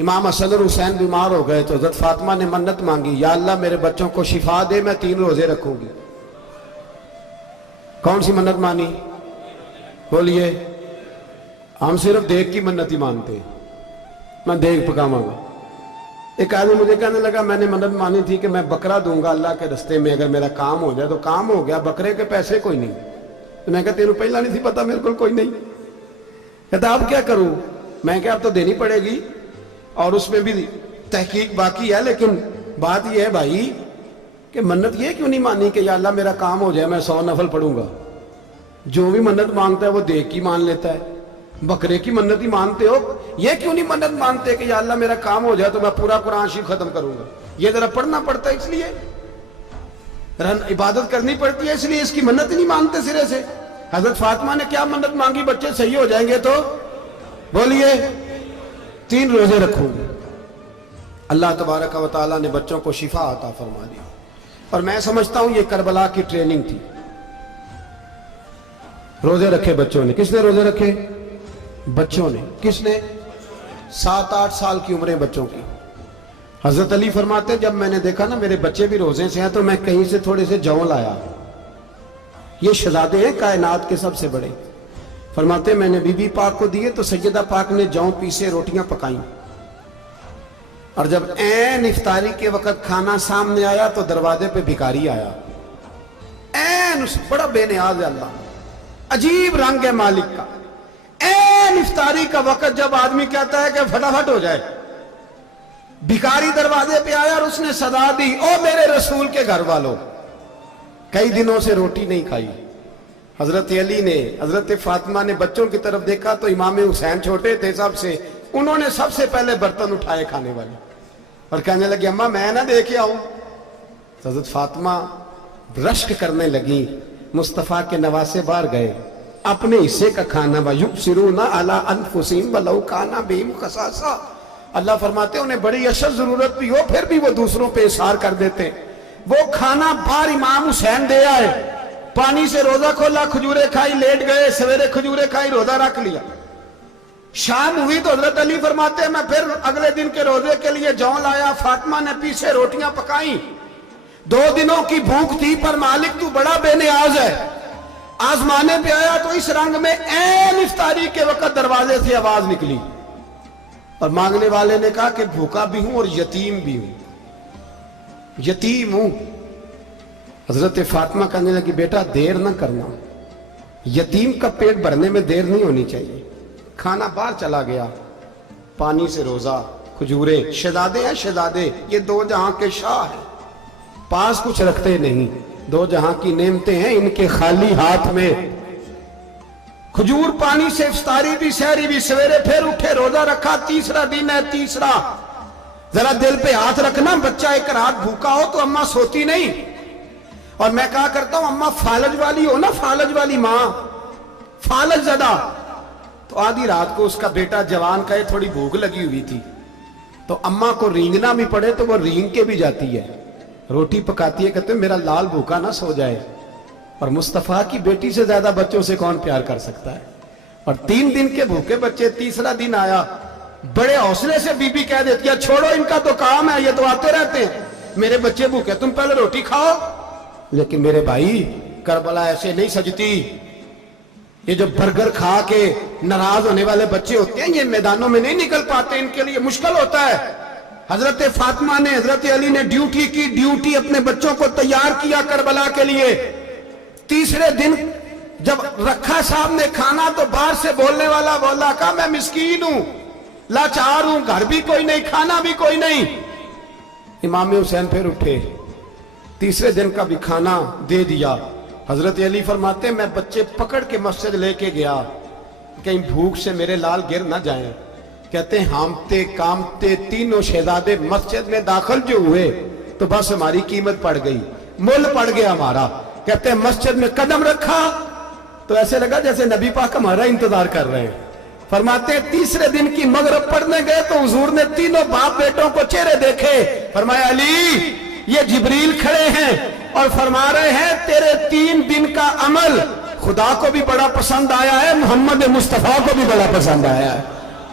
امام حسن اور حسین بیمار ہو گئے تو حضرت فاطمہ نے منت مانگی، یا اللہ میرے بچوں کو شفا دے، میں 3 روزے رکھوں گی۔ کون سی منت مانی؟ بولیے۔ ہم صرف دیکھ کی منت ہی مانتے، میں دیکھ پکاواں گا۔ ایک آدمی مجھے کہنے لگا میں نے منت مانی تھی کہ میں بکرا دوں گا اللہ کے رستے میں، اگر میرا کام ہو جائے تو کام ہو گیا، بکرے کے پیسے کوئی نہیں۔ تو میں کہا تیرے پہلا نہیں تھی پتا، میرے کو کوئی نہیں۔ کہتا اب کیا کروں؟ میں کہا اب تو دینی پڑے گی، اور اس میں بھی تحقیق باقی ہے، لیکن بات یہ ہے بھائی کہ منت یہ کیوں نہیں مانی کہ یا اللہ میرا کام ہو جائے میں 100 نفل پڑھوں گا؟ جو بھی منت مانگتا ہے وہ دیکھ کی مان لیتا ہے، بکرے کی منت ہی مانتے ہو، یہ کیوں نہیں منت مانتے کہ یا اللہ میرا کام ہو جائے تو میں پورا قرآن شریف ختم کروں گا؟ یہ ذرا پڑھنا پڑتا ہے، اس لیے عبادت کرنی پڑتی ہے، اس لیے اس کی منت ہی نہیں مانتے سرے سے۔ حضرت فاطمہ نے کیا منت مانگی؟ بچے صحیح ہو جائیں گے تو بولیے 3 روزے رکھوں گے۔ اللہ تبارک و تعالیٰ نے بچوں کو شفا عطا فرما دیا، اور میں سمجھتا ہوں یہ کربلا کی ٹریننگ تھی۔ روزے رکھے بچوں نے۔ کس نے روزے رکھے؟ بچوں نے۔ کس نے؟ 7-8 سال کی عمریں بچوں کی۔ حضرت علی فرماتے جب میں نے دیکھا نا میرے بچے بھی روزے سے ہیں تو میں کہیں سے تھوڑے سے جوں لایا، یہ شہزادے ہیں کائنات کے سب سے بڑے۔ فرماتے میں نے بی بی پاک کو دیے تو سیدہ پاک نے جوں پیسے روٹیاں پکائیں، اور جب عین افطاری کے وقت کھانا سامنے آیا تو دروازے پہ بھکاری آیا، عین اس بڑا بے نیاز ہے اللہ، عجیب رنگ ہے مالک کا۔ عین افطاری کا وقت جب آدمی کہتا ہے کہ فٹافٹ ہو جائے، بھکاری دروازے پہ آیا اور اس نے صدا دی، او میرے رسول کے گھر والوں، کئی دنوں سے روٹی نہیں کھائی۔ حضرت علی نے، حضرت فاطمہ نے بچوں کی طرف دیکھا تو امام حسین چھوٹے تھے سب سے، انہوں نے سب سے پہلے برتن اٹھائے کھانے والے، اور کہنے لگے اماں میں نہ دیکھ آؤں۔ حضرت فاطمہ رشک کرنے لگی، مصطفیٰ کے نواسے باہر گئے، اپنے حصے کا کھانا وَيُبْصِرُونَ عَلَىٰ أَنفُسِهِمْ وَلَوْ كَانَ بِهِمْ خَصَاصَةٌ، اللہ فرماتے انہیں بڑی اشد ضرورت بھی ہو پھر بھی وہ دوسروں پہ اثار کر دیتے۔ وہ کھانا باہر امام حسین دے آئے، پانی سے روزہ کھولا، کھجورے کھائی، لیٹ گئے، سویرے کھجورے کھائی، روزہ رکھ لیا۔ شام ہوئی تو حضرت علی فرماتے ہیں میں پھر اگلے دن کے روزے کے لیے جوں لایا، فاطمہ نے پیچھے روٹیاں پکائیں، 2 دنوں کی بھوک تھی، پر مالک تو بڑا بے نیاز ہے، آزمانے پہ آیا تو اس رنگ میں عین افطاری کے وقت دروازے سے آواز نکلی، اور مانگنے والے نے کہا کہ بھوکا بھی ہوں اور یتیم بھی ہوں، یتیم ہوں۔ حضرت فاطمہ کہنے لگی بیٹا دیر نہ کرنا، یتیم کا پیٹ بھرنے میں دیر نہیں ہونی چاہیے۔ کھانا باہر چلا گیا، پانی سے روزہ، کھجورے، شہزادے ہیں شہزادے، یہ 2 جہاں کے شاہ ہیں، پاس کچھ رکھتے نہیں، 2 جہاں کی نعمتیں ہیں ان کے خالی ہاتھ میں۔ کھجور پانی سے افطاری بھی سحری بھی، سویرے پھر اٹھے روزہ رکھا، تیسرا دن ہے، تیسرا۔ ذرا دل پہ ہاتھ رکھنا، بچہ ایک رات بھوکا ہو تو اماں سوتی نہیں، اور میں کہا کرتا ہوں اماں فالج والی ہو نا، فالج والی ماں، فالج زدہ، تو آدھی رات کو اس کا بیٹا جوان کہے تھوڑی بھوک لگی ہوئی تھی، تو اماں کو رینگنا بھی پڑے تو وہ رینگ کے بھی جاتی ہے، روٹی پکاتی ہے، کہتے ہیں میرا لال بھوکا نہ سو جائے۔ اور مصطفیٰ کی بیٹی سے زیادہ بچوں سے کون پیار کر سکتا ہے؟ اور 3 دن کے بھوکے بچے، تیسرا دن آیا، بڑے حوصلے سے بی بی کہہ دیتی ہے چھوڑو ان کا تو کام ہے، یہ تو آتے رہتے ہیں، میرے بچے بھوکے تم پہلے روٹی کھاؤ۔ لیکن میرے بھائی کربلا ایسے نہیں سجتی، یہ جو برگر کھا کے ناراض ہونے والے بچے ہوتے ہیں یہ میدانوں میں نہیں نکل پاتے، ان کے لیے مشکل ہوتا ہے۔ حضرت فاطمہ نے، حضرت علی نے ڈیوٹی کی، ڈیوٹی اپنے بچوں کو تیار کیا کربلا کے لیے۔ تیسرے دن جب رکھا صاحب نے کھانا تو باہر سے بولنے والا بولا کہا میں مسکین ہوں، لاچار ہوں، گھر بھی کوئی نہیں، کھانا بھی کوئی نہیں۔ امام حسین پھر اٹھے، تیسرے دن کا بھی کھانا دے دیا۔ حضرت علی فرماتے ہیں میں بچے پکڑ کے مسجد لے کے گیا، کہیں بھوک سے میرے لال گر نہ جائیں۔ کہتے ہیں ہامتے کامتے تینوں شہزادے مسجد میں داخل جو ہوئے تو بس ہماری قیمت پڑ گئی، مول پڑ گیا ہمارا۔ کہتے ہیں مسجد میں قدم رکھا تو ایسے لگا جیسے نبی پاک ہمارا انتظار کر رہے ہیں۔ فرماتے ہیں تیسرے دن کی مغرب پڑھنے گئے تو حضور نے تینوں باپ بیٹوں کو چہرے دیکھے، فرمایا علی یہ جبریل کھڑے ہیں اور فرما رہے ہیں تیرے 3 دن کا عمل خدا کو بھی بڑا پسند آیا ہے، محمد مصطفیٰ کو بھی بڑا پسند آیا ہے۔